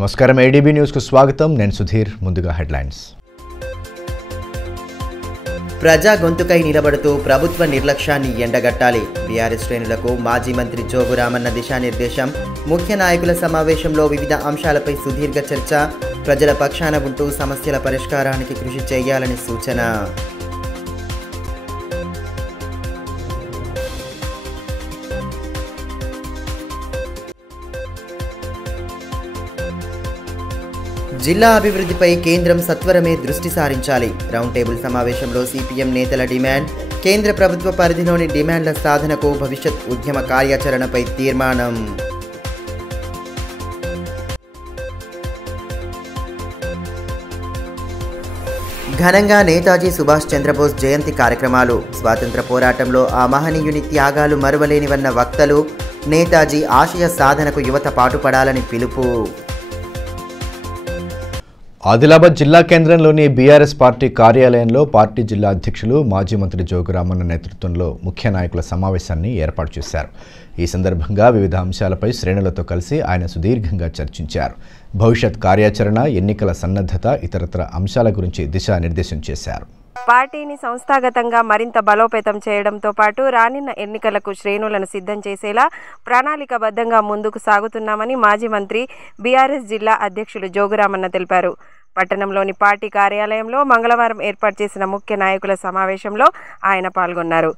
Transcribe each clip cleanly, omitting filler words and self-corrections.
నమస్కారం ADB news కు స్వాగతం నేను సుధీర్ ముందుగా హెడ్లైన్స్ ప్రజా గొంతుకై నిలబడుతూ ప్రభుత్వ నిర్లక్ష్యాన్ని ఎండగట్టాలి బీఆర్ఎస్ శ్రేణులకు మాజీ మంత్రి జోగురామన్న దిశానిర్దేశం ముఖ్య నాయకుల సమావేశంలో వివిధ అంశాలపై సుదీర్ఘ చర్చ ప్రజల పక్షాన ఉంటూ సమస్యల పరిష్కారానికి కృషి చేయాలని సూచన జిల్లా అభివృద్ధిపై కేంద్రం సత్వరమే దృష్టి సారించాలి రౌండ్ టేబుల్ సమావేశంలో సిపిఎం నేతల డిమాండ్ కేంద్ర ప్రభుత్వ పరిధిలోని డిమాండ్ల సాధనకు భవిష్యత్ ఉద్యమ కార్యాచరణపై తీర్మానం ఘనంగా నేతాజీ సుభాష్ చంద్రబోస్ జయంతి కార్యక్రమాలు స్వాతంత్ర పోరాటంలో ఆ మహనీయుని త్యాగాలు మరువలేనివన్న వక్తలు నేతాజీ ఆశయ సాధనకు యువత పాటుపడాలని పిలుపు ఆదిలాబాద్ జిల్లా కేంద్రంలోని బీఆర్ఎస్ పార్టీ కార్యాలయంలో పార్టీ జిల్లా అధ్యక్షులు మాజీ మంత్రి జోగురామన్న నేతృత్వంలో ముఖ్య నాయకుల సమావేశాన్ని ఏర్పాటు చేశారు. ఈ సందర్భంగా వివిధ అంశాలపై శ్రేణులతో కలిసి ఆయన సుదీర్ఘంగా చర్చించారు. భవిష్యత్ కార్యాచరణ, ఎన్నికల సన్నద్ధత, ఇతరత్ర అంశాల గురించి దిశానిర్దేశం చేశారు. పార్టీని సంస్థాగతంగా మరింత బలోపేతం చేయడంతో పాటు రానున్న ఎన్నికలకు శ్రేణులను సిద్ధం చేసేలా ప్రణాళికాబద్ధంగా ముందుకు సాగుతున్నామని మాజీ మంత్రి బీఆర్ఎస్ జిల్లా అధ్యక్షులు జోగురామన్న తెలిపారు. పట్టణంలోని పార్టీ కార్యాలయంలో మంగళవారం ఏర్పాటు చేసిన ముఖ్య నాయకుల సమావేశంలో ఆయన పాల్గొన్నారు.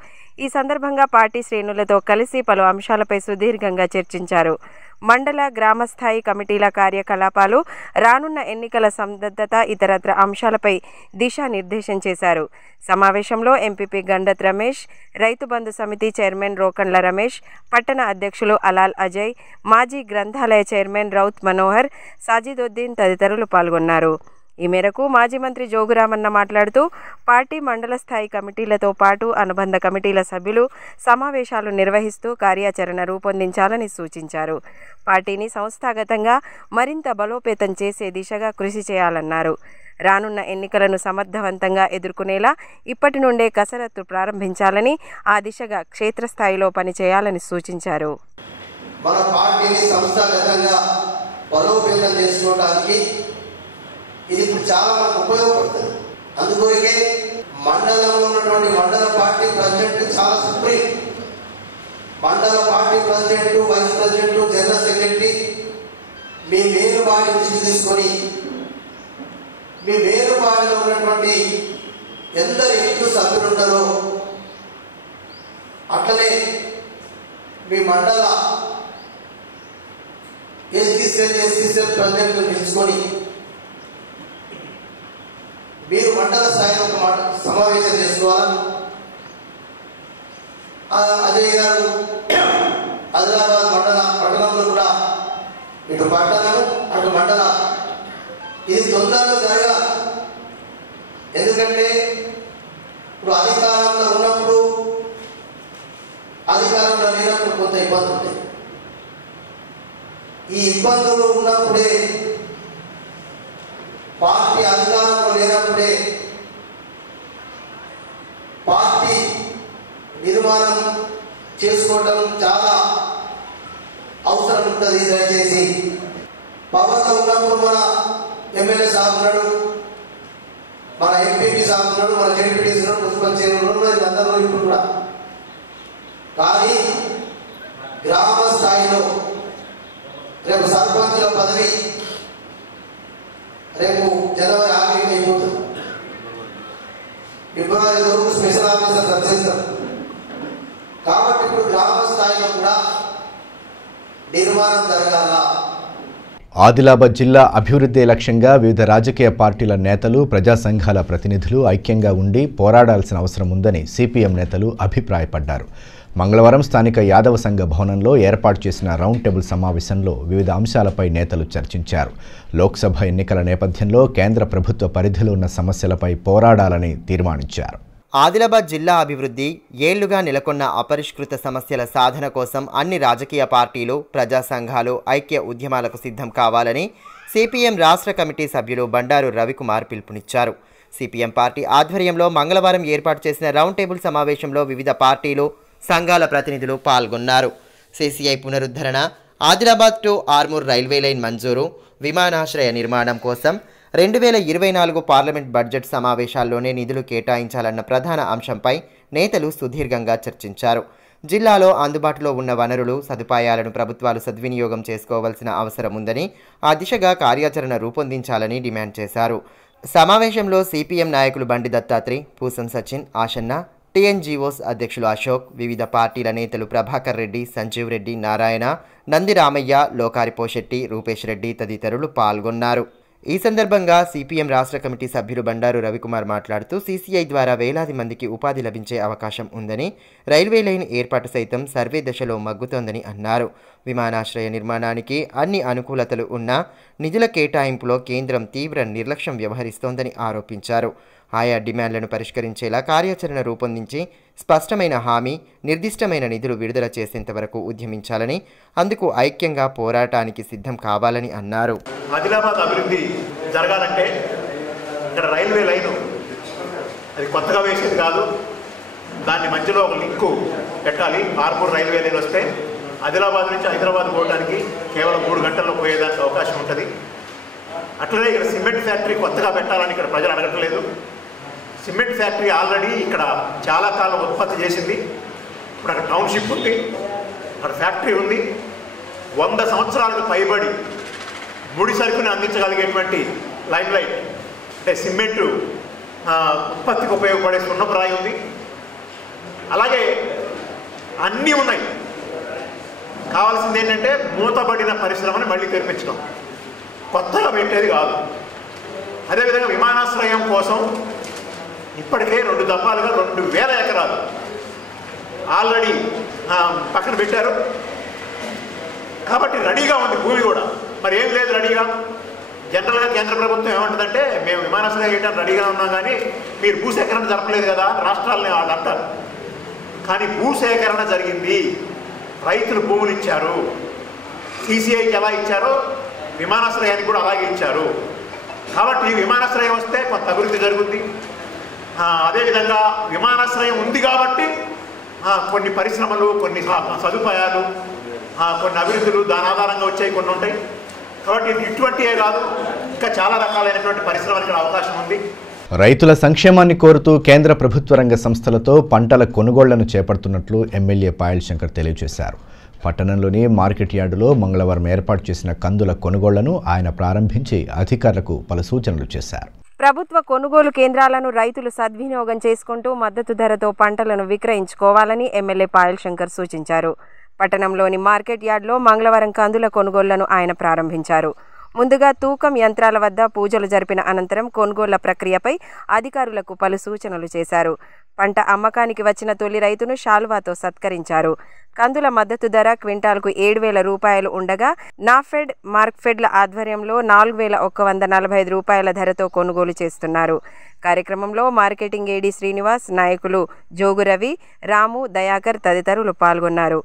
ఈ సందర్భంగా పార్టీ శ్రేణులతో కలిసి పలు అంశాలపై సుదీర్ఘంగా చర్చించారు. మండల గ్రామస్థాయి కమిటీల కార్యకలాపాలు, రానున్న ఎన్నికల సంసిద్ధత, ఇతరత్ర అంశాలపై దిశానిర్దేశం చేశారు. సమావేశంలో ఎంపీపీ గండత్ రమేష్, రైతు బంధు సమితి చైర్మన్ రోకండ్ల రమేష్, పట్టణ అధ్యక్షులు అలాల్ అజయ్, మాజీ గ్రంథాలయ చైర్మన్ రౌత్ మనోహర్, సాజిదుద్దీన్ తదితరులు పాల్గొన్నారు. ఈ మేరకు మాజీ మంత్రి జోగురామన్న మాట్లాడుతూ పార్టీ మండల స్థాయి కమిటీలతో పాటు అనుబంధ కమిటీల సభ్యులు సమావేశాలు నిర్వహిస్తూ కార్యాచరణ రూపొందించాలని సూచించారు. పార్టీని సంస్థాగతంగా మరింత బలోపేతం చేసే దిశగా కృషి చేయాలన్నారు. రానున్న ఎన్నికలను సమర్థవంతంగా ఎదుర్కొనేలా ఇప్పటి నుండే కసరత్తు ప్రారంభించాలని, ఆ దిశగా క్షేత్రస్థాయిలో పనిచేయాలని సూచించారు. మన పార్టీని సంస్థాగతంగా బలోపేతం చేసుకోవడానికి ఇది ఇప్పుడు చాలా మనకు ఉపయోగపడుతుంది. అందుకొరకే మండలంలో ఉన్నటువంటి మండల పార్టీ ప్రెసిడెంట్ చాలా సుప్రీం. మండల party president, vice president, general secretary మీ వేరుబాడి దృష్టి తీసుకొని మీ వేరుబాడిలో ఉన్నటువంటి ఎందరు ఎక్కువ సభ్యులు ఉంటారో అట్లనే మీ మండల ఎస్సీ సెల్ ప్రెసిడెంట్ పిలుచుకొని మీరు మండల స్థాయిలో ఒక సమావేశం చేసుకోవాలని అజయ్ గారు ఆదిలాబాద్ పట్టణంలో కూడా ఇటు పట్టణం అటు మండల ఇది తొందరగా జరగాలి. ఎందుకంటే ఇప్పుడు అధికారంలో ఉన్నప్పుడు అధికారంలో లేనప్పుడు కొంత ఇబ్బందులు ఉంటాయి. ఈ ఇబ్బందులు ఉన్నప్పుడే పార్టీ అధికారంలో లేనప్పుడే పార్టీ నిర్మాణం చేసుకోవడం చాలా అవసరం ఉంటుంది. దయచేసి పవర్లో ఉన్నప్పుడు మన ఎమ్మెల్యే సాబ్ ఉన్నాడు, మన ఎంపీపీ సాబ్ ఉన్నాడు, మన జెడ్పీటీసీ ఉన్నాడు, మున్సిపల్ చైర్మన్ ఉన్నాడు, అందరూ ఇప్పుడు కూడా. కానీ గ్రామ స్థాయిలో రేపు సర్పంచుల పదవి రేపు జనవరి 6 అయిపోతుంది. ఫిబ్రవరి వరకు స్పెషల్ ఆఫీసర్ రచిస్తారు. కాబట్టి ఇప్పుడు గ్రామ స్థాయిలో కూడా నిర్మాణం జరగాల. ఆదిలాబాద్ జిల్లా అభివృద్ధి లక్ష్యంగా వివిధ రాజకీయ పార్టీల నేతలు, ప్రజా సంఘాల ప్రతినిధులు ఐక్యంగా ఉండి పోరాడాల్సిన అవసరం ఉందని సిపిఎం నేతలు అభిప్రాయపడ్డారు. మంగళవారం స్థానిక యాదవ సంఘ భవనంలో ఏర్పాటు చేసిన రౌండ్ టేబుల్ సమావేశంలో వివిధ అంశాలపై నేతలు చర్చించారు. లోక్సభ ఎన్నికల నేపథ్యంలో కేంద్ర ప్రభుత్వ పరిధిలో ఉన్న సమస్యలపై పోరాడాలని తీర్మానించారు. ఆదిలాబాద్ జిల్లా అభివృద్ధి, ఏళ్లుగా నెలకొన్న అపరిష్కృత సమస్యల సాధన కోసం అన్ని రాజకీయ పార్టీలు, ప్రజా సంఘాలు ఐక్య ఉద్యమాలకు సిద్ధం కావాలని సిపిఎం రాష్ట్ర కమిటీ సభ్యులు బండారు రవికుమార్ పిలుపునిచ్చారు. సిపిఎం పార్టీ ఆధ్వర్యంలో మంగళవారం ఏర్పాటు చేసిన రౌండ్ టేబుల్ సమావేశంలో వివిధ పార్టీలు, సంఘాల ప్రతినిధులు పాల్గొన్నారు. సిసిఐ పునరుద్ధరణ, Adilabad to Armoor railway line మంజూరు, విమానాశ్రయ నిర్మాణం కోసం 2024 పార్లమెంట్ బడ్జెట్ సమావేశాల్లోనే నిధులు కేటాయించాలన్న ప్రధాన అంశంపై నేతలు సుదీర్ఘంగా చర్చించారు. జిల్లాలో అందుబాటులో ఉన్న వనరులు, సదుపాయాలను ప్రభుత్వాలు సద్వినియోగం చేసుకోవాల్సిన అవసరం ఉందని, ఆ దిశగా కార్యాచరణ రూపొందించాలని డిమాండ్ చేశారు. సమావేశంలో సిపిఎం నాయకులు బండి దత్తాత్రి, పూసం సచిన్, ఆశన్న, టీఎన్జీఓస్ అధ్యక్షులు అశోక్, వివిధ పార్టీల నేతలు ప్రభాకర్ రెడ్డి, సంజీవ్ రెడ్డి, నారాయణ, నంది రామయ్య, లోకారి పోషెట్టి, రూపేష్ రెడ్డి తదితరులు పాల్గొన్నారు. ఈ సందర్భంగా సిపిఎం రాష్ట్ర కమిటీ సభ్యులు బండారు రవికుమార్ మాట్లాడుతూ సీసీఐ ద్వారా వేలాది మందికి ఉపాధి లభించే అవకాశం ఉందని, రైల్వే లైన్ ఏర్పాటు సైతం సర్వే దశలో మగ్గుతోందని అన్నారు. విమానాశ్రయ నిర్మాణానికి అన్ని అనుకూలతలు ఉన్నా నిధుల కేటాయింపులో కేంద్రం తీవ్ర నిర్లక్ష్యం వ్యవహరిస్తోందని ఆరోపించారు. ఆయా డిమాండ్లను పరిష్కరించేలా కార్యాచరణ రూపొందించి స్పష్టమైన హామీ, నిర్దిష్టమైన నిధులు విడుదల చేసేంత వరకు ఉద్యమించాలని, అందుకు ఐక్యంగా పోరాటానికి సిద్ధం కావాలని అన్నారు. ఆదిలాబాద్ అభివృద్ధి జరగాలంటే ఇక్కడ రైల్వే లైను అది కొత్తగా వేసేది కాదు, దాన్ని మధ్యలో ఒక లింకు పెట్టాలి. ఆర్మూర్ రైల్వే లైన్ వస్తే ఆదిలాబాద్ నుంచి హైదరాబాద్ పోవడానికి కేవలం 3 గంటల్లో పోయేదానికి అవకాశం ఉంటుంది. అట్లనే ఇక్కడ సిమెంట్ ఫ్యాక్టరీ కొత్తగా పెట్టాలని ఇక్కడ ప్రజలు అడగట్లేదు. సిమెంట్ ఫ్యాక్టరీ ఆల్రెడీ ఇక్కడ చాలా కాలం ఉత్పత్తి చేసింది. ఇప్పుడు అక్కడ టౌన్షిప్ ఉంది, అక్కడ ఫ్యాక్టరీ ఉంది. 100 సంవత్సరాలకు పైబడి ముడి సరుకుని అందించగలిగేటువంటి లైన్ లైట్ అంటే సిమెంటు ఉత్పత్తికి ఉపయోగపడే సున్నప్రాయం ఉంది. అలాగే అన్నీ ఉన్నాయి. కావాల్సింది ఏంటంటే మూతబడిన పరిశ్రమని మళ్ళీ తెరిపించడం, కొత్తగా పెట్టేది కాదు. అదేవిధంగా విమానాశ్రయం కోసం ఇప్పటికే 2 దఫాలుగా 2000 ఎకరాలు ఆల్రెడీ పక్కన పెట్టారు. కాబట్టి రెడీగా ఉంది భూమి కూడా. మరి ఏం లేదు రెడీగా. జనరల్గా కేంద్ర ప్రభుత్వం ఏమంటుందంటే మేము విమానాశ్రయం చేయడానికి రెడీగా ఉన్నాం కానీ మీరు భూసేకరణ జరపలేదు కదా రాష్ట్రాలని వాళ్ళు అంటారు. కానీ భూసేకరణ జరిగింది. రైతులు భూములు ఇచ్చారు. సీసీఐకి ఎలా ఇచ్చారో విమానాశ్రయానికి కూడా అలాగే ఇచ్చారు. కాబట్టి విమానాశ్రయం వస్తే కొంత అభివృద్ధి జరుగుద్ది. అదేవిధంగా విమానాశ్రయం ఉంది కాబట్టి కొన్ని పరిశ్రమలు, కొన్ని సదుపాయాలు, కొన్ని అభివృద్ధులు దాని ఆధారంగా వచ్చాయి, కొన్ని ఉంటాయి. కాబట్టి ఇటువంటివే కాదు, ఇంకా చాలా రకాలైనటువంటి పరిశ్రమలకు అవకాశం ఉంది. రైతుల సంక్షేమాన్ని కోరుతూ కేంద్ర ప్రభుత్వ రంగ సంస్థలతో పంటల కొనుగోళ్లను చేపడుతున్నట్లు ఎమ్మెల్యే పాయల్ శంకర్ తెలియజేశారు. పట్టణంలోని మార్కెట్ యార్డులో మంగళవారం ఏర్పాటు చేసిన కందుల కొనుగోళ్లను ఆయన ప్రారంభించి అధికారులకు పలు సూచనలు చేశారు. ప్రభుత్వ కొనుగోలు కేంద్రాలను రైతులు సద్వినియోగం చేసుకుంటూ మద్దతు ధరతో పంటలను విక్రయించుకోవాలని ఎమ్మెల్యే పాయల్ శంకర్ సూచించారు. పట్టణంలోని మార్కెట్ యార్డ్లో మంగళవారం కందుల కొనుగోళ్లను ఆయన ప్రారంభించారు. ముందుగా తూకం యంత్రాల వద్ద పూజలు జరిపిన అనంతరం కొనుగోళ్ల ప్రక్రియపై అధికారులకు పలు సూచనలు చేశారు. పంట అమ్మకానికి వచ్చిన తొలి రైతును శాలువాతో సత్కరించారు. కందుల మద్దతు ధర క్వింటాల్కు 7,000 రూపాయలు ఉండగా నాఫెడ్, మార్క్ఫెడ్ల ఆధ్వర్యంలో 4,145 రూపాయల ధరతో కొనుగోలు చేస్తున్నారు. కార్యక్రమంలో మార్కెటింగ్ ఏడీ శ్రీనివాస్, నాయకులు జోగు రవి, రాము, దయాకర్ తదితరులు పాల్గొన్నారు.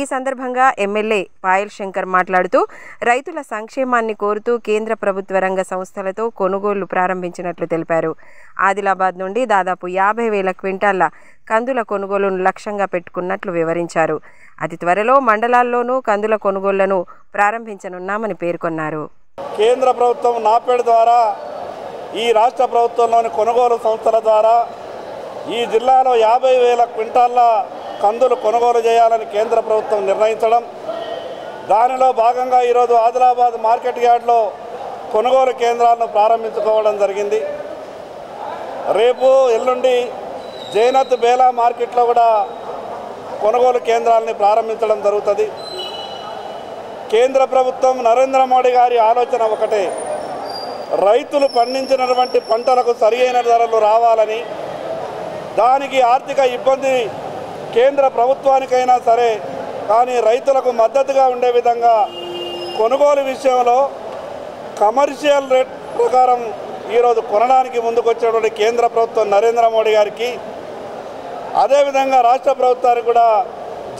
ఈ సందర్భంగా ఎమ్మెల్యే పాయల్ శంకర్ మాట్లాడుతూ రైతుల సంక్షేమాన్ని కోరుతూ కేంద్ర ప్రభుత్వ రంగ సంస్థలతో కొనుగోళ్లు ప్రారంభించినట్లు తెలిపారు. ఆదిలాబాద్ నుండి దాదాపు 50,000 క్వింటాళ్ల కందుల కొనుగోలును లక్ష్యంగా పెట్టుకున్నట్లు వివరించారు. అతి త్వరలో మండలాల్లోనూ కందుల కొనుగోళ్లను ప్రారంభించనున్నామని పేర్కొన్నారు. కేంద్ర ప్రభుత్వం నాఫెడ్ ద్వారా ఈ రాష్ట్ర ప్రభుత్వంలోని కొనుగోలు సంస్థల ద్వారా ఈ జిల్లాలో 50,000 క్వింటాళ్ల కందులు కొనుగోలు చేయాలని కేంద్ర ప్రభుత్వం నిర్ణయించడం, దానిలో భాగంగా ఈరోజు ఆదిలాబాద్ మార్కెట్ యార్డ్లో కొనుగోలు కేంద్రాలను ప్రారంభించుకోవడం జరిగింది. రేపు ఎల్లుండి జైనత్ బేలా మార్కెట్లో కూడా కొనుగోలు కేంద్రాలని ప్రారంభించడం జరుగుతుంది. కేంద్ర ప్రభుత్వం నరేంద్ర మోడీ గారి ఆలోచన ఒకటే, రైతులు పండించినటువంటి పంటలకు సరియైన ధరలు రావాలని, దానికి ఆర్థిక ఇబ్బంది కేంద్ర ప్రభుత్వానికైనా సరే కానీ రైతులకు మద్దతుగా ఉండే విధంగా కొనుగోలు విషయంలో కమర్షియల్ రేట్ ప్రకారం ఈరోజు కొనడానికి ముందుకొచ్చేటువంటి కేంద్ర ప్రభుత్వం నరేంద్ర మోడీ గారికి, అదేవిధంగా రాష్ట్ర ప్రభుత్వానికి కూడా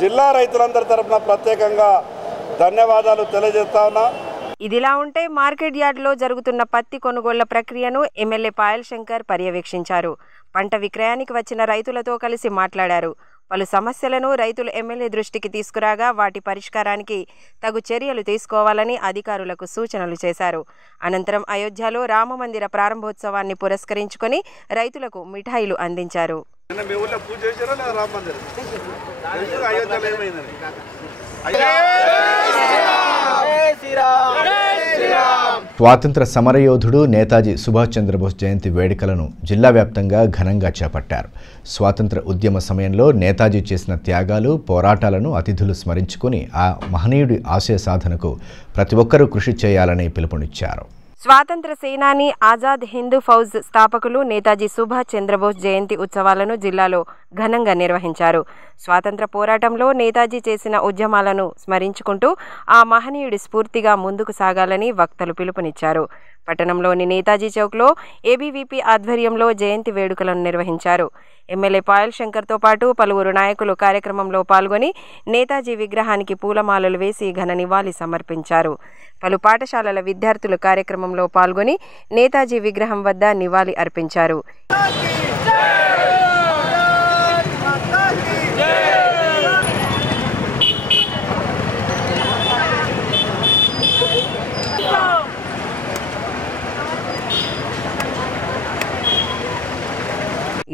జిల్లా రైతులందరి తరఫున ప్రత్యేకంగా ధన్యవాదాలు తెలియజేస్తా ఉన్నా. ఇదిలా ఉంటే మార్కెట్ యార్డ్లో జరుగుతున్న పత్తి కొనుగోళ్ల ప్రక్రియను ఎమ్మెల్యే పాయల్ శంకర్ పర్యవేక్షించారు. పంట విక్రయానికి వచ్చిన రైతులతో కలిసి మాట్లాడారు. పలు సమస్యలను రైతులు ఎమ్మెల్యే దృష్టికి తీసుకురాగా వాటి పరిష్కారానికి తగు చర్యలు తీసుకోవాలని అధికారులకు సూచనలు చేశారు. అనంతరం అయోధ్యలో రామమందిర ప్రారంభోత్సవాన్ని పురస్కరించుకొని రైతులకు మిఠాయిలు అందించారు. స్వాతంత్ర సమరయోధుడు నేతాజీ సుభాష్ చంద్రబోస్ జయంతి వేడుకలను జిల్లా వ్యాప్తంగా ఘనంగా చేపట్టారు. స్వాతంత్ర ఉద్యమ సమయంలో నేతాజీ చేసిన త్యాగాలు, పోరాటాలను అతిథులు స్మరించుకుని ఆ మహనీయుడి ఆశయ సాధనకు ప్రతి ఒక్కరూ కృషి చేయాలని పిలుపునిచ్చారు. స్వాతంత్ర సేనాని ఆజాద్ హిందూ ఫౌజ్ స్థాపకులు నేతాజీ సుభాష్ చంద్రబోస్ జయంతి ఉత్సవాలను జిల్లాలో ఘనంగా నిర్వహించారు. స్వాతంత్ర పోరాటంలో నేతాజీ చేసిన ఉద్యమాలను స్మరించుకుంటూ ఆ మహనీయుడి స్ఫూర్తిగా ముందుకు సాగాలని వక్తలు పిలుపునిచ్చారు. పట్టణంలోని నేతాజీ చౌక్లో ఏబీవీపీ ఆధ్వర్యంలో జయంతి వేడుకలను నిర్వహించారు. ఎమ్మెల్యే పాయల్ శంకర్తో పాటు పలువురు నాయకులు కార్యక్రమంలో పాల్గొని నేతాజీ విగ్రహానికి పూలమాలలు వేసి ఘన నివాళి సమర్పించారు. పలు పాఠశాలల విద్యార్థులు కార్యక్రమంలో పాల్గొని నేతాజీ విగ్రహం వద్ద నివాళి అర్పించారు.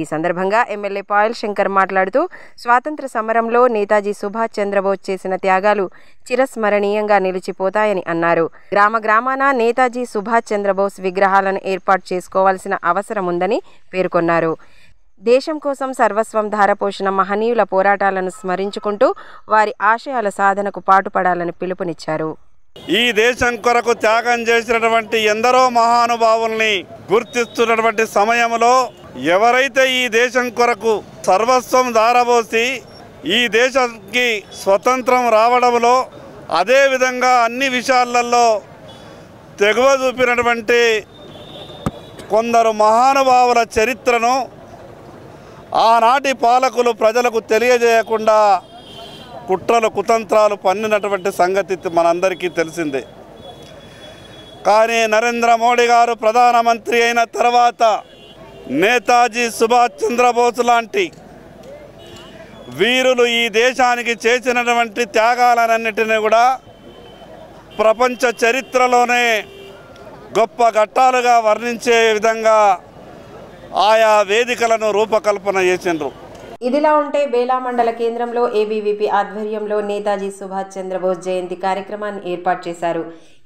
ఈ సందర్భంగా ఎమ్మెల్యే పాయల్ శంకర్ మాట్లాడుతూ స్వాతంత్ర సమరంలో నేతాజీ సుభాష్ చంద్రబోస్ చేసిన త్యాగాలు చిరస్మరణీయంగా నిలిచిపోతాయని అన్నారు. గ్రామ గ్రామాన నేతాజీ సుభాష్ చంద్రబోస్ విగ్రహాలను ఏర్పాటు చేసుకోవాల్సిన అవసరం ఉందని పేర్కొన్నారు. దేశం కోసం సర్వస్వం ధారపోసిన మహనీయుల పోరాటాలను స్మరించుకుంటూ వారి ఆశయాల సాధనకు పాటుపడాలని పిలుపునిచ్చారు. ఈ దేశం కొరకు త్యాగం చేసినటువంటి ఎందరో మహానుభావుల్ని గుర్తిస్తున్నటువంటి సమయంలో ఎవరైతే ఈ దేశం కొరకు సర్వస్వం ధారపోసి ఈ దేశానికి స్వతంత్రం రావడంలో అదేవిధంగా అన్ని విషయాలలో తెగువ చూపినటువంటి కొందరు మహానుభావుల చరిత్రను ఆనాటి పాలకులు ప్రజలకు తెలియజేయకుండా కుట్రలు కుతంత్రాలు పన్నినటువంటి సంగతి మనందరికీ తెలిసిందే. కానీ నరేంద్ర మోడీ గారు ప్రధానమంత్రి అయిన తర్వాత నేతాజీ సుభాష్ చంద్రబోస్ లాంటి వీరులు ఈ దేశానికి చేసినటువంటి త్యాగాలన్నిటినీ కూడా ప్రపంచ చరిత్రలోనే గొప్ప ఘట్టాలుగా వర్ణించే విధంగా ఆయా వేదికలను రూపకల్పన చేసిండ్రు. ఇదిలా ఉంటే బేలా మండల కేంద్రంలో ఏబీవీపీ ఆధ్వర్యంలో నేతాజీ సుభాష్ చంద్రబోస్ జయంతి కార్యక్రమాన్ని ఏర్పాటు చేశారు.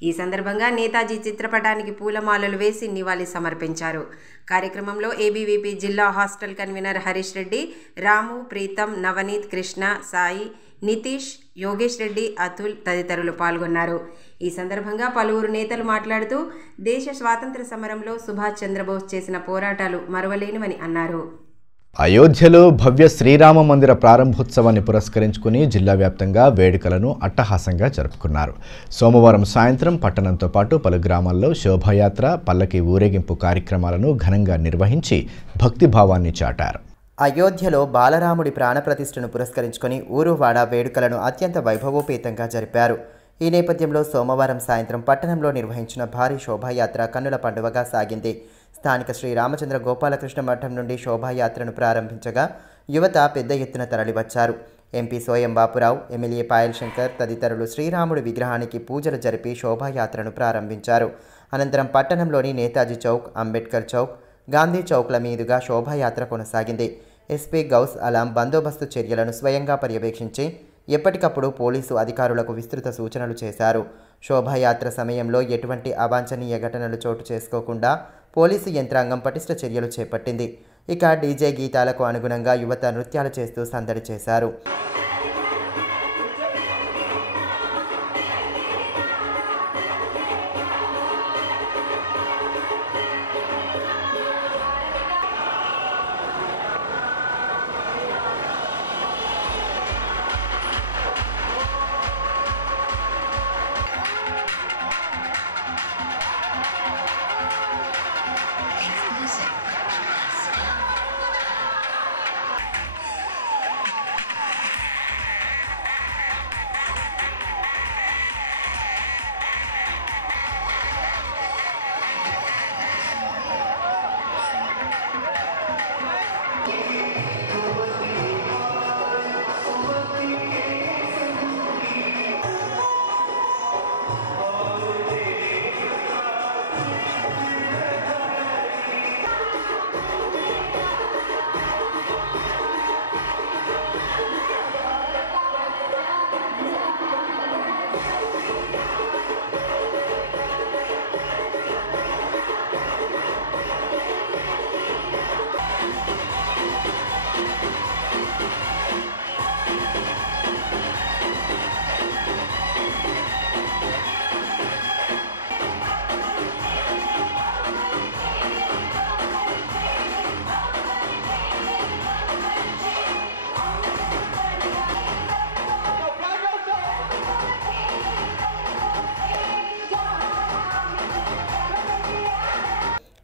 ఈ సందర్భంగా నేతాజీ చిత్రపటానికి పూలమాలలు వేసి నివాళి సమర్పించారు. కార్యక్రమంలో ఏబీవీపీ జిల్లా హాస్టల్ కన్వీనర్ హరీష్ రెడ్డి, రాము, ప్రీతం, నవనీత్, కృష్ణ, సాయి, నితీష్, యోగేష్ రెడ్డి, అతుల్ తదితరులు పాల్గొన్నారు. ఈ సందర్భంగా పలువురు నేతలు మాట్లాడుతూ దేశ స్వాతంత్ర సమరంలో సుభాష్ చంద్రబోస్ చేసిన పోరాటాలు మరువలేనివని అన్నారు. అయోధ్యలో భవ్య శ్రీరామ మందిర ప్రారంభోత్సవాన్ని పురస్కరించుకుని జిల్లా వ్యాప్తంగా వేడుకలను అట్టహాసంగా జరుపుకున్నారు. సోమవారం సాయంత్రం పట్టణంతో పాటు పలు గ్రామాల్లో శోభాయాత్ర, పల్లకి ఊరేగింపు కార్యక్రమాలను ఘనంగా నిర్వహించి భక్తిభావాన్ని చాటారు. అయోధ్యలో బాలరాముడి ప్రాణప్రతిష్ఠను పురస్కరించుకొని ఊరువాడ వేడుకలను అత్యంత వైభవోపేతంగా జరిపారు. ఈ నేపథ్యంలో సోమవారం సాయంత్రం పట్టణంలో నిర్వహించిన భారీ శోభాయాత్ర కన్నుల పండువగా సాగింది. స్థానిక శ్రీ రామచంద్ర గోపాలకృష్ణ మఠం నుండి శోభాయాత్రను ప్రారంభించగా యువత పెద్ద ఎత్తున తరలివచ్చారు. ఎంపీ సోయం బాపురావు, ఎమ్మెల్యే పాయల్ శంకర్ తదితరులు శ్రీరాముడి విగ్రహానికి పూజలు జరిపి శోభాయాత్రను ప్రారంభించారు. అనంతరం పట్టణంలోని నేతాజీ చౌక్, అంబేద్కర్ చౌక్, గాంధీ చౌక్ల మీదుగా శోభాయాత్ర కొనసాగింది. ఎస్పీ గౌస్ అలాం బందోబస్తు చర్యలను స్వయంగా పర్యవేక్షించి ఎప్పటికప్పుడు పోలీసు అధికారులకు విస్తృత సూచనలు చేశారు. శోభాయాత్ర సమయంలో ఎటువంటి అవాంఛనీయ ఘటనలు చోటు చేసుకోకుండా పోలీసు యంత్రాంగం పటిష్ట చర్యలు చేపట్టింది. ఇక డీజే గీతాలకు అనుగుణంగా యువత నృత్యాలు చేస్తూ సందడి చేశారు.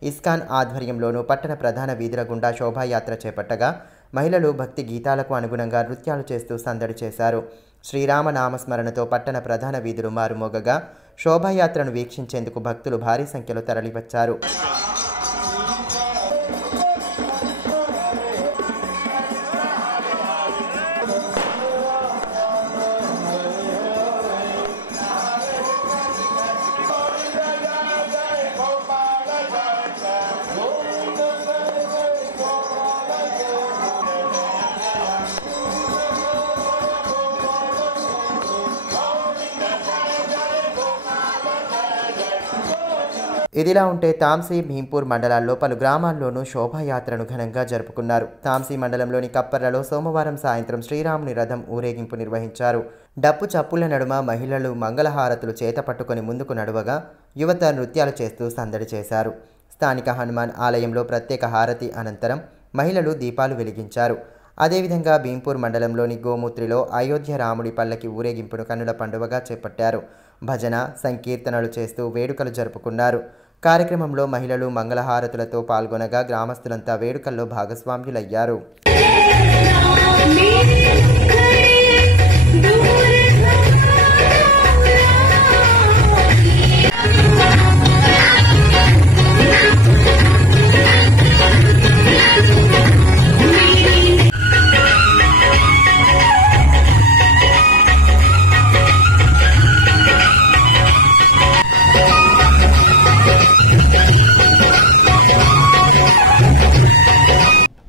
ఇస్కాన్ ఆధ్వర్యంలోనూ పట్టణ ప్రధాన వీధుల గుండా శోభాయాత్ర చేపట్టగా మహిళలు భక్తి గీతాలకు అనుగుణంగా నృత్యాలు చేస్తూ సందడి చేశారు. శ్రీరామ నామస్మరణతో పట్టణ ప్రధాన వీధులు మారుమోగగా శోభాయాత్రను వీక్షించేందుకు భక్తులు భారీ సంఖ్యలో తరలివచ్చారు. ఇదిలా ఉంటే తాంసీ, భీంపూర్ మండలాల్లో పలు గ్రామాల్లోనూ శోభాయాత్రను ఘనంగా జరుపుకున్నారు. తాంసీ మండలంలోని కప్పర్లలో సోమవారం సాయంత్రం శ్రీరాముని రథం ఊరేగింపు నిర్వహించారు. డప్పు చప్పుల నడుమ మహిళలు మంగళహారతులు చేత పట్టుకొని ముందుకు నడువగా యువత నృత్యాలు చేస్తూ సందడి చేశారు. స్థానిక హనుమాన్ ఆలయంలో ప్రత్యేక హారతి అనంతరం మహిళలు దీపాలు వెలిగించారు. అదేవిధంగా భీంపూర్ మండలంలోని గోమూత్రిలో అయోధ్య రాముడి పల్లకి ఊరేగింపును కన్నుల పండువగా చేపట్టారు. భజన, సంకీర్తనలు చేస్తూ వేడుకలు జరుపుకున్నారు. కార్యక్రమంలో మహిళలు మంగళహారతులతో పాల్గొనగా గ్రామస్తులంతా వేడుకల్లో భాగస్వామ్యులయ్యారు.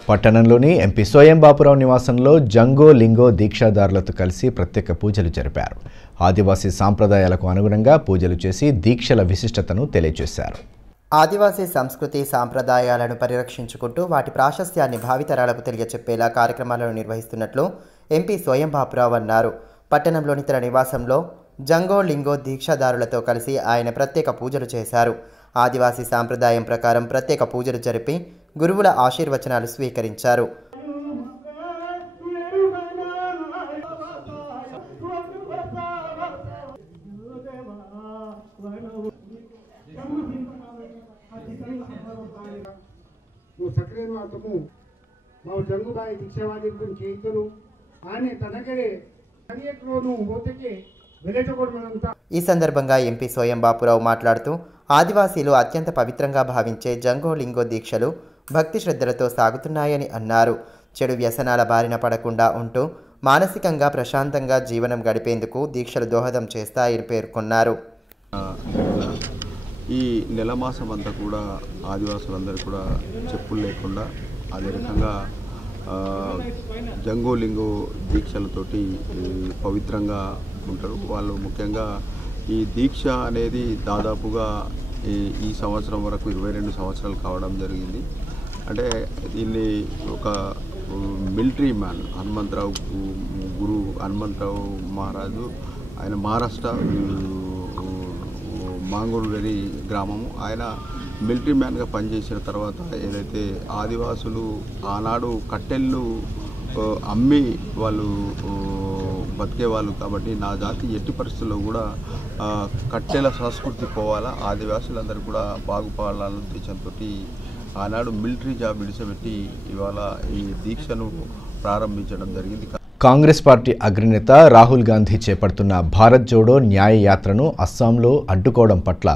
పట్టణంలోని ఎంపీ సోయం బాపురావు నివాసంలో జంగో లింగో దీక్షాదారులతో కలిసి ప్రత్యేక పూజలు జరిపారు. ఆదివాసీ సాంప్రదాయాలకు అనుగుణంగా పూజలు చేసి దీక్షల విశిష్టతను తెలియజేశారు. ఆదివాసీ సంస్కృతి సాంప్రదాయాలను పరిరక్షించుకుంటూ వాటి ప్రాశస్త్యాన్ని భావితరాలకు తెలియచెప్పేలా కార్యక్రమాలను నిర్వహిస్తున్నట్లు ఎంపీ సోయం బాపురావు అన్నారు. పట్టణంలోని తన నివాసంలో జంగో లింగో దీక్షాదారులతో కలిసి ఆయన ప్రత్యేక పూజలు చేశారు. ఆదివాసీ సాంప్రదాయం ప్రకారం ప్రత్యేక పూజలు జరిపి గురువుల ఆశీర్వచనాలు స్వీకరించారు. ఈ సందర్భంగా ఎంపీ సోయం బాపురావు మాట్లాడుతూ ఆదివాసీలు అత్యంత పవిత్రంగా భావించే జంగో లింగో దీక్షలు భక్తి శ్రద్ధలతో సాగుతున్నాయని అన్నారు. చెడు వ్యసనాల బారిన పడకుండా ఉంటూ మానసికంగా ప్రశాంతంగా జీవనం గడిపేందుకు దీక్షలు దోహదం చేస్తాయని పేర్కొన్నారు. ఈ నెల మాసం అంతా కూడా ఆదివాసులందరూ కూడా చెప్పులు లేకుండా అదే రకంగా జంగో లింగో దీక్షలతోటి పవిత్రంగా ఉంటారు. వాళ్ళు ముఖ్యంగా ఈ దీక్ష అనేది దాదాపుగా ఈ సంవత్సరం వరకు 22 సంవత్సరాలు కావడం జరిగింది. అంటే దీన్ని ఒక మిలిటరీ మ్యాన్ హనుమంతరావు గురు హనుమంతరావు మహారాజు, ఆయన మహారాష్ట్ర మాంగోల్వేరి గ్రామము. ఆయన మిలిటరీ మ్యాన్గా పనిచేసిన తర్వాత ఏదైతే ఆదివాసులు ఆనాడు కట్టెళ్ళు అమ్మి వాళ్ళు బతికేవాళ్ళు కాబట్టి నా జాతి ఎట్టి పరిస్థితుల్లో కూడా కట్టెల సంస్కృతి పోవాలా, ఆదివాసులందరూ కూడా బాగుపడాలన్న ఉద్దేశంతో ఆనాడు మిలిటరీ జాబ్ విడిచిపెట్టి ఇవాళ ఈ దీక్షను ప్రారంభించడం జరిగింది. కాంగ్రెస్ పార్టీ అగ్రనేత రాహుల్ గాంధీ చేపడుతున్న భారత్ జోడో న్యాయ యాత్రను అస్సాంలో అడ్డుకోవడం పట్ల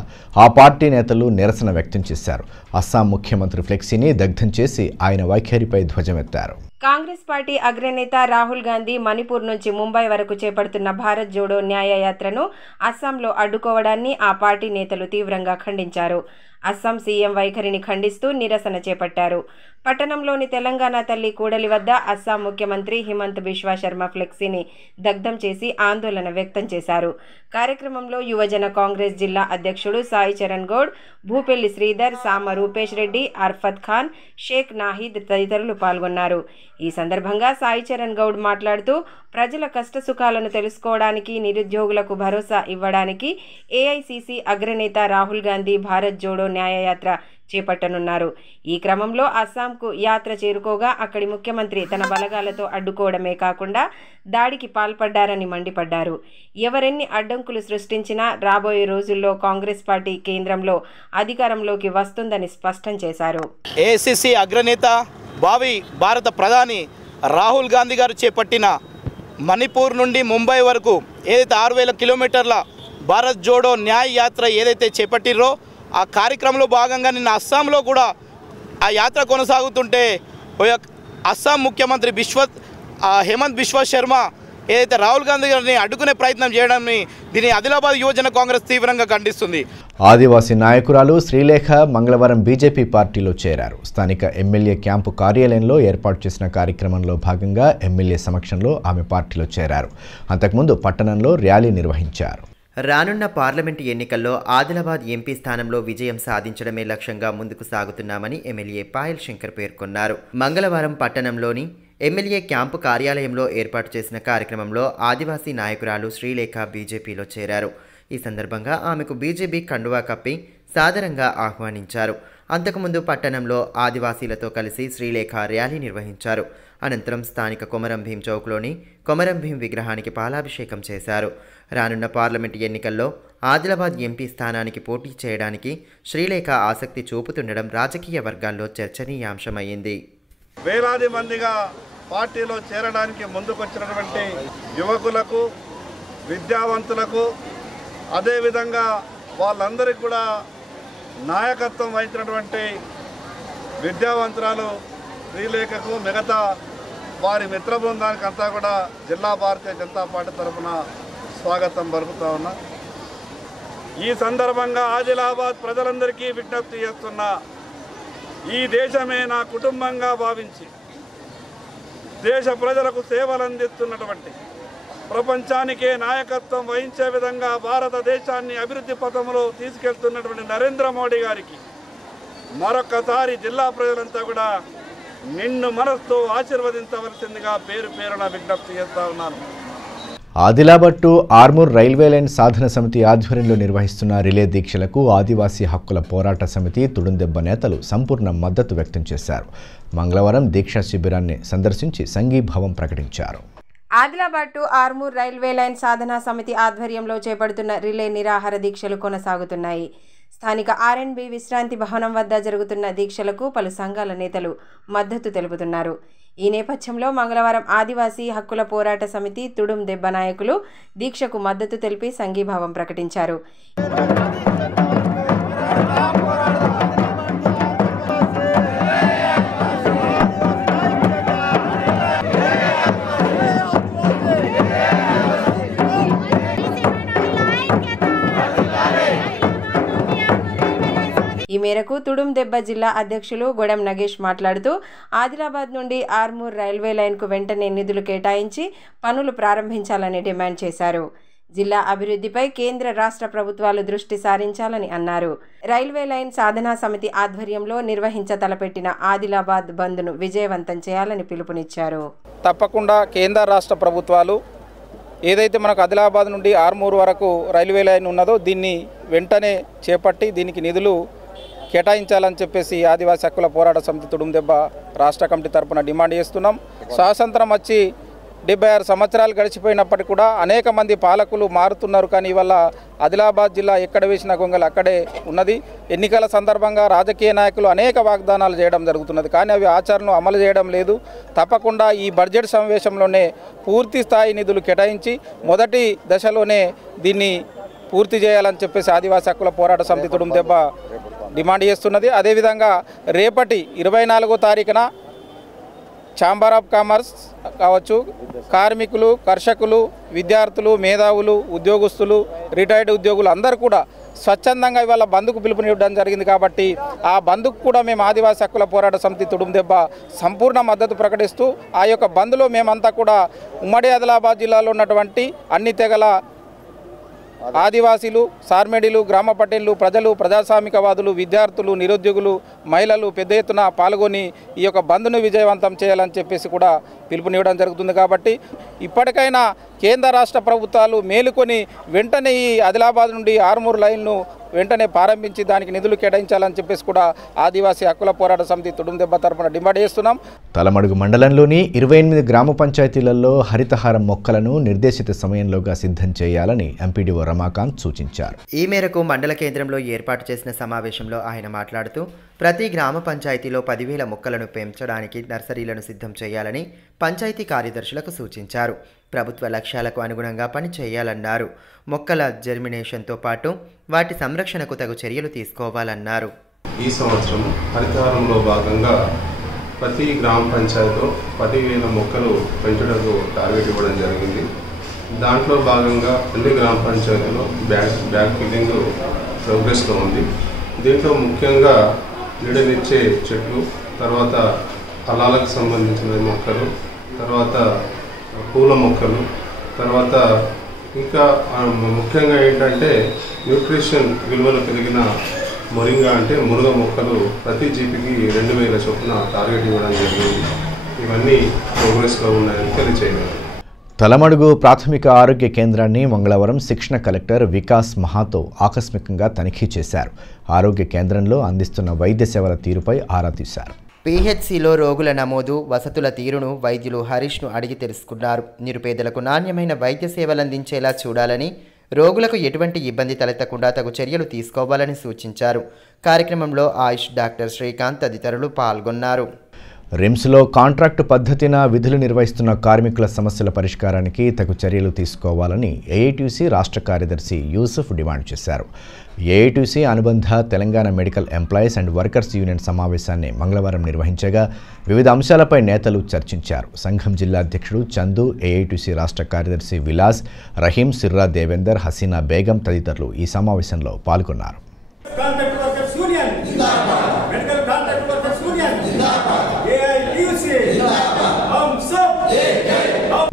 ఆ పార్టీ నేతలు నిరసన వ్యక్తం చేశారు. అస్సాం ముఖ్యమంత్రి ఫ్లెక్సీని దగ్ధం చేసి ఆయన వైఖరిపై ధ్వజమెత్తారు. కాంగ్రెస్ పార్టీ అగ్రనేత రాహుల్ గాంధీ మణిపూర్ నుంచి ముంబై వరకు చేపడుతున్న భారత్ జోడో న్యాయ యాత్రను అస్సాంలో అడ్డుకోవడాన్ని ఆ పార్టీ నేతలు తీవ్రంగా ఖండించారు. అస్సాం సీఎం వైఖరిని ఖండిస్తూ నిరసన చేపట్టారు. పట్టణంలోని తెలంగాణ తల్లి కూడలి వద్ద అస్సాం ముఖ్యమంత్రి హిమంత్ బిశ్వా శర్మ ఫ్లెక్సీని దగ్ధం చేసి ఆందోళన వ్యక్తం చేశారు. కార్యక్రమంలో యువజన కాంగ్రెస్ జిల్లా అధ్యక్షుడు సాయి చరణ్ గౌడ్, భూపెల్లి శ్రీధర్, సామ రూపేష్ రెడ్డి, అర్ఫత్ ఖాన్, షేక్ నాహిద్ తదితరులు పాల్గొన్నారు. ఈ సందర్భంగా సాయి చరణ్ గౌడ్ మాట్లాడుతూ ప్రజల కష్టసుఖాలను తెలుసుకోవడానికి, నిరుద్యోగులకు భరోసా ఇవ్వడానికి ఏఐసీసీ అగ్రనేత రాహుల్ గాంధీ భారత్ జోడో న్యాయయాత్ర చేపట్టనున్నారు. ఈ క్రమంలో అస్సాంకు యాత్ర చేరుకోగా అక్కడి ముఖ్యమంత్రి తన బలగాలతో అడ్డుకోవడమే కాకుండా దాడికి పాల్పడ్డారని మండిపడ్డారు. ఎవరెన్ని అడ్డంకులు సృష్టించినా రాబోయే రోజుల్లో కాంగ్రెస్ పార్టీ కేంద్రంలో అధికారంలోకి వస్తుందని స్పష్టం చేశారు. ఏఐసిసి అగ్రనేత భావి భారత ప్రధాని రాహుల్ గాంధీ గారు చేపట్టిన మణిపూర్ నుండి ముంబై వరకు ఏదైతే 6000 కిలోమీటర్ల భారత్ జోడో న్యాయ యాత్ర ఏదైతే చేపట్టిరో ఆ కార్యక్రమంలో భాగంగా నిన్న అస్సాంలో కూడా ఆ యాత్ర కొనసాగుతుంటే అస్సాం ముఖ్యమంత్రి హేమంత్ బిశ్వ శర్మ ఏదైతే రాహుల్ గాంధీ గారిని అడ్డుకునే ప్రయత్నం చేయడాన్ని దీన్ని ఆదిలాబాద్ యువజన కాంగ్రెస్ తీవ్రంగా ఖండిస్తుంది. ఆదివాసీ నాయకురాలు శ్రీలేఖ మంగళవారం బీజేపీ పార్టీలో చేరారు. స్థానిక ఎమ్మెల్యే క్యాంపు కార్యాలయంలో ఏర్పాటు చేసిన కార్యక్రమంలో భాగంగా ఎమ్మెల్యే సమక్షంలో ఆమె పార్టీలో చేరారు. అంతకుముందు పట్టణంలో ర్యాలీ నిర్వహించారు. రానున్న పార్లమెంటు ఎన్నికల్లో ఆదిలాబాద్ ఎంపీ స్థానంలో విజయం సాధించడమే లక్ష్యంగా ముందుకు సాగుతున్నామని ఎమ్మెల్యే పాయల్ శంకర్ పేర్కొన్నారు. మంగళవారం పట్టణంలోని ఎమ్మెల్యే క్యాంపు కార్యాలయంలో ఏర్పాటు చేసిన కార్యక్రమంలో ఆదివాసీ నాయకురాలు శ్రీలేఖ బీజేపీలో చేరారు. ఈ సందర్భంగా ఆమెకు బీజేపీ కండువా కప్పి సాదరంగా ఆహ్వానించారు. అంతకుముందు పట్టణంలో ఆదివాసీలతో కలిసి శ్రీలేఖ ర్యాలీ నిర్వహించారు. అనంతరం స్థానిక కొమరం భీం చౌక్లోని కొమరం భీం విగ్రహానికి పాలాభిషేకం చేశారు. రానున్న పార్లమెంటు ఎన్నికల్లో ఆదిలాబాద్ ఎంపీ స్థానానికి పోటీ చేయడానికి శ్రీలేఖ ఆసక్తి చూపుతుండడం రాజకీయ వర్గాల్లో చర్చనీయాంశమైంది. వేలాది మందిగా పార్టీలో చేరడానికి ముందుకొచ్చినటువంటి యువకులకు, విద్యావంతులకు, అదేవిధంగా వాళ్ళందరికీ కూడా నాయకత్వం వహించినటువంటి విద్యావంతురాలు శ్రీలేఖకు, మిగతా వారి మిత్ర బృందానికి అంతా కూడా జిల్లా భారతీయ జనతా పార్టీ తరఫున స్వాగతం పలుకుతా ఉన్నా. ఈ సందర్భంగా ఆదిలాబాద్ ప్రజలందరికీ విజ్ఞప్తి చేస్తున్నా, ఈ దేశమే నా కుటుంబంగా భావించి దేశ ప్రజలకు సేవలు అందిస్తున్నటువంటి, ప్రపంచానికే నాయకత్వం వహించే విధంగా భారతదేశాన్ని అభివృద్ధి పథంలో తీసుకెళ్తున్నటువంటి నరేంద్ర మోడీ గారికి మరొకసారి జిల్లా ప్రజలంతా కూడా నిన్ను మనస్తో ఆశీర్వదించవలసిందిగా పేరు పేరున విజ్ఞప్తి చేస్తా ఉన్నాను. Adilabad to Armoor railway line సాధన సమితి ఆధ్వర్యంలో నిర్వహిస్తున్న రిలే దీక్షలకు ఆదివాసీ హక్కుల పోరాట సమితి తుడుందెబ్బ నేతలు సంపూర్ణ మద్దతు వ్యక్తం చేశారు. మంగళవారం దీక్షా శిబిరాన్ని సందర్శించి సంఘీభావం ప్రకటించారు. Adilabad to Armoor railway line సాధనా సమితి ఆధ్వర్యంలో చేపడుతున్న రిలే నిరాహార దీక్షలు కొనసాగుతున్నాయి. స్థానిక ఆర్ఎండ్బి విశ్రాంతి భవనం వద్ద జరుగుతున్న దీక్షలకు పలు సంఘాల నేతలు మద్దతు తెలుపుతున్నారు. ఈ నేపథ్యంలో మంగళవారం ఆదివాసీ హక్కుల పోరాట సమితి తుడుం దెబ్బ నాయకులు దీక్షకు మద్దతు తెలిపి సంఘీభావం ప్రకటించారు. ఈ మేరకు తుడుం దెబ్బ జిల్లా అధ్యక్షులు గొడెం నగేష్ మాట్లాడుతూ ఆదిలాబాద్ నుండి ఆర్మూర్ రైల్వే లైన్కు వెంటనే నిధులు కేటాయించి పనులు ప్రారంభించాలని డిమాండ్ చేశారు. జిల్లా అభివృద్ధిపై కేంద్ర రాష్ట్ర ప్రభుత్వాలు దృష్టి సారించాలని అన్నారు. రైల్వే లైన్ సాధనా సమితి ఆధ్వర్యంలో తలపెట్టిన ఆదిలాబాద్ బంద్ను విజయవంతం చేయాలని పిలుపునిచ్చారు. తప్పకుండా కేంద్ర రాష్ట్ర ప్రభుత్వాలు ఏదైతే మనకు ఆదిలాబాద్ నుండి ఆర్మూర్ వరకు రైల్వే లైన్ ఉన్నదో దీన్ని వెంటనే చేపట్టి దీనికి నిధులు కేటాయించాలని చెప్పేసి ఆదివాసీ హక్కుల పోరాట సమితి తుడుం దెబ్బ రాష్ట్ర కమిటీ తరఫున డిమాండ్ చేస్తున్నాం. స్వాతంత్రం వచ్చి 76 సంవత్సరాలు గడిచిపోయినప్పటికీ కూడా అనేక మంది పాలకులు మారుతున్నారు. కానీ ఇవాళ ఆదిలాబాద్ జిల్లా ఎక్కడ వేసిన గొంగలు అక్కడే ఉన్నది. ఎన్నికల సందర్భంగా రాజకీయ నాయకులు అనేక వాగ్దానాలు చేయడం జరుగుతున్నది, కానీ అవి ఆచరణలో అమలు చేయడం లేదు. తప్పకుండా ఈ బడ్జెట్ సమావేశంలోనే పూర్తి స్థాయి నిధులు కేటాయించి మొదటి దశలోనే దీన్ని పూర్తి చేయాలని చెప్పేసి ఆదివాసీ హక్కుల పోరాట సమితి తుడుం దెబ్బ డిమాండ్ చేస్తున్నది. అదేవిధంగా రేపటి 24వ తారీఖున ఛాంబర్ ఆఫ్ కామర్స్ కావచ్చు, కార్మికులు, కర్షకులు, విద్యార్థులు, మేధావులు, ఉద్యోగస్తులు, రిటైర్డ్ ఉద్యోగులు అందరూ కూడా స్వచ్ఛందంగా ఇవాళ బంద్కు పిలుపునివ్వడం జరిగింది. కాబట్టి ఆ బంద్కు కూడా మేము ఆదివాసీ హక్కుల పోరాట సమితి తుడుం దెబ్బ సంపూర్ణ మద్దతు ప్రకటిస్తూ ఆ యొక్క బంద్లో మేమంతా కూడా ఉమ్మడి ఆదిలాబాద్ జిల్లాలో ఉన్నటువంటి అన్ని తెగల ఆదివాసీలు, సార్మేడీలు, గ్రామ పటేళ్లు, ప్రజలు, ప్రజాస్వామికవాదులు, విద్యార్థులు, నిరుద్యోగులు, మహిళలు పెద్ద ఎత్తున పాల్గొని ఈ యొక్క బంద్ను విజయవంతం చేయాలని చెప్పేసి కూడా పిలుపునివ్వడం జరుగుతుంది. కాబట్టి ఇప్పటికైనా కేంద్ర రాష్ట్ర ప్రభుత్వాలు మేలుకొని వెంటనే ఈ ఆదిలాబాద్ నుండి ఆర్మూర్ లైన్ను వెంటనే ప్రారంభించి దానికి నిధులు కేటాయించాలని చెప్పేసి కూడా ఆదివాసీ హక్కుల పోరాట సమితి తుడుందెబ్బ తరపున డిమాండ్ చేస్తున్నాం. తలమడుగు మండలంలోని 28 గ్రామ పంచాయతీలలో హరితహారం మొక్కలను నిర్దేశిత సమయంలోగా సిద్ధం చేయాలని ఎంపీడీఓ రమాకాంత్ సూచించారు. ఈ మేరకు మండల కేంద్రంలో ఏర్పాటు చేసిన సమావేశంలో ఆయన మాట్లాడుతూ ప్రతి గ్రామ పంచాయతీలో 10,000 మొక్కలను పెంచడానికి నర్సరీలను సిద్ధం చేయాలని పంచాయతీ కార్యదర్శులకు సూచించారు. ప్రభుత్వ లక్ష్యాలకు అనుగుణంగా పని చేయాలన్నారు. మొక్కల జర్మినేషన్తో పాటు వాటి సంరక్షణకు తగు చర్యలు తీసుకోవాలన్నారు. ఈ సంవత్సరం హరితహారంలో భాగంగా ప్రతి గ్రామ పంచాయతీలో 10,000 మొక్కలు పెంచడానికి టార్గెట్ ఇవ్వడం జరిగింది. దాంట్లో భాగంగా అన్ని గ్రామ పంచాయతీలో బ్యాగ్ ఫిల్లింగ్ ప్రోగ్రెస్లో ఉంది. దీంట్లో ముఖ్యంగా నీడనిచ్చే చెట్లు, తర్వాత ఫలాలకు సంబంధించిన మొక్కలు, తర్వాత పూల మొక్కలు, తర్వాత ఇంకా ముఖ్యంగా ఏంటంటే న్యూట్రిషన్ విలువలు కలిగిన మొరింగా అంటే మునగ మొక్కలు ప్రతి జీపీకి 2,000 చొప్పున టార్గెట్ ఇవ్వడం జరిగింది. ఇవన్నీ ప్రోగ్రెస్లో ఉన్నాయని తెలియజేయగలరు. తలమడుగు ప్రాథమిక ఆరోగ్య కేంద్రాన్ని మంగళవారం శిక్షణ కలెక్టర్ వికాస్ మహాతో ఆకస్మికంగా తనిఖీ చేశారు. ఆరోగ్య కేంద్రంలో అందిస్తున్న వైద్య సేవల తీరుపై ఆరా తీశారు. పీహెచ్సిలో రోగుల నమోదు, వసతుల తీరును వైద్యులు హరీష్ను అడిగి తెలుసుకున్నారు. నిరుపేదలకు నాణ్యమైన వైద్య సేవలు అందించేలా చూడాలని, రోగులకు ఎటువంటి ఇబ్బంది తలెత్తకుండా తగు చర్యలు తీసుకోవాలని సూచించారు. కార్యక్రమంలో ఆయుష్ డాక్టర్ శ్రీకాంత్ తదితరులు పాల్గొన్నారు. రిమ్స్లో కాంట్రాక్టు పద్ధతిన విధులు నిర్వహిస్తున్న కార్మికుల సమస్యల పరిష్కారానికి తగు చర్యలు తీసుకోవాలని ఏఐటీసీ రాష్ట్ర కార్యదర్శి యూసుఫ్ డిమాండ్ చేశారు. ఏఐటీసీ అనుబంధ Telangana medical employees and workers union సమావేశాన్ని మంగళవారం నిర్వహించగా వివిధ అంశాలపై నేతలు చర్చించారు. సంఘం జిల్లా అధ్యక్షుడు చందు, ఏఐటీసీ రాష్ట్ర కార్యదర్శి విలాస్, రహీం, సిర్రా దేవేందర్, హసీనా బేగం తదితరులు ఈ సమావేశంలో పాల్గొన్నారు.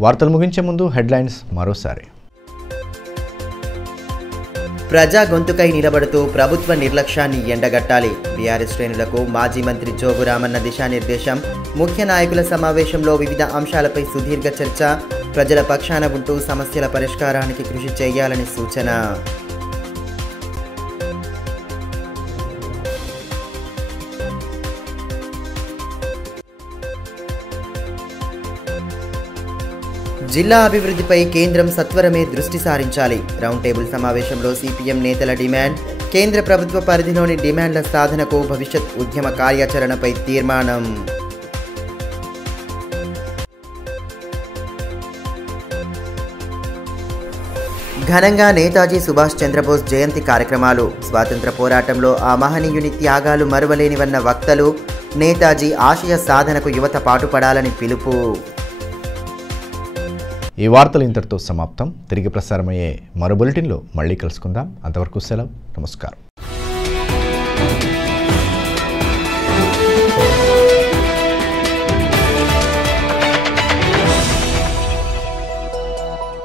వార్తలు ముగించే ముందు హెడ్లైన్స్ మరోసారి. ప్రజా గొంతుకై నిలబడుతూ ప్రభుత్వ నిర్లక్ష్యాన్ని ఎండగట్టాలి. బీఆర్ఎస్ శ్రేణులకు మాజీ మంత్రి జోగురామన్న దిశానిర్దేశం. ముఖ్య నాయకుల సమావేశంలో వివిధ అంశాలపై సుదీర్ఘ చర్చ. ప్రజల పక్షాన ఉంటూ సమస్యల పరిష్కారానికి కృషి చేయాలని సూచన. జిల్లా అభివృద్ధిపై కేంద్రం సత్వరమే దృష్టి సారించాలి. రౌండ్ టేబుల్ సమావేశంలో సిపిఎం నేతల డిమాండ్. కేంద్ర ప్రభుత్వ పరిధిలోని డిమాండ్ల సాధనకు భవిష్యత్ ఉద్యమ కార్యాచరణపై తీర్మానం. ఘనంగా నేతాజీ సుభాష్ చంద్రబోస్ జయంతి కార్యక్రమాలు. స్వాతంత్ర పోరాటంలో ఆ మహనీయుని త్యాగాలు మరువలేనివన్న వక్తలు. నేతాజీ ఆశయ సాధనకు యువత పాటుపడాలని పిలుపు. ఈ వార్తలు ఇంతటితో సమాప్తం. తిరిగి ప్రసారమయ్యే మరో బులెటిన్లో మళ్ళీ కలుసుకుందాం. అంతవరకు సెలవు. నమస్కారం.